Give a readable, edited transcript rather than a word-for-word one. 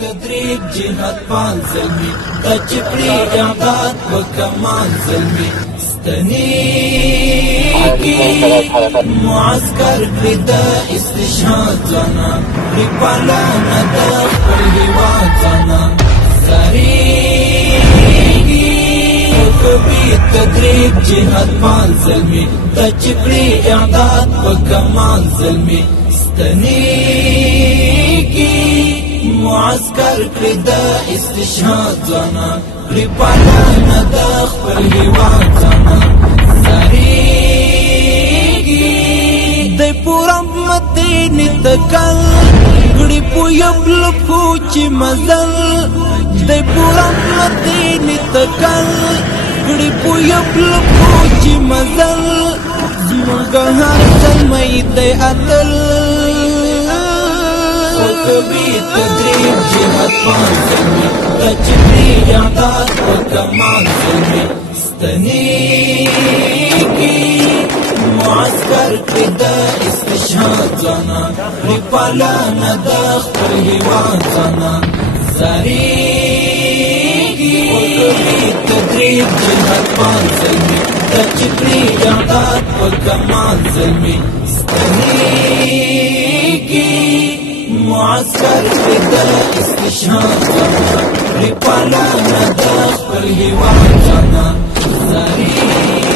تدریب جهاد پال زلمی دا چپری اعداد و کمال زلمی ستنیگی معسکر کدا استشهاد زانا ریپالانا دا خپل هیواد زانا سریگی وکبی تدریب جهاد پال زلمی دا چپری اعداد و کمال زلمی ستنیگی معسكر كدا استشهاد زانا رپالانا دا خپل هیواد زانا سریگی دی پورا مدینی تکل گڑی پویا بلکو چی مزل دی پورا مدینی تکل گڑی پویا بلکو چی مزل زمانگا هر زلمی دی اتل وکبی تدریب جهاد پال زلمی دا چپری اعداد و کمال زلمی ستنیگی معسکر کدا استشهاد زانا ریپالانا دا خپل هیواد زانا سریگی وکبی تدریب جهاد پال زلمی دا چپری اعداد و کمال زلمی ستنیگی معسكر كدا استشهاد زانا رپالانا دا خپل هیواد زانا سریگی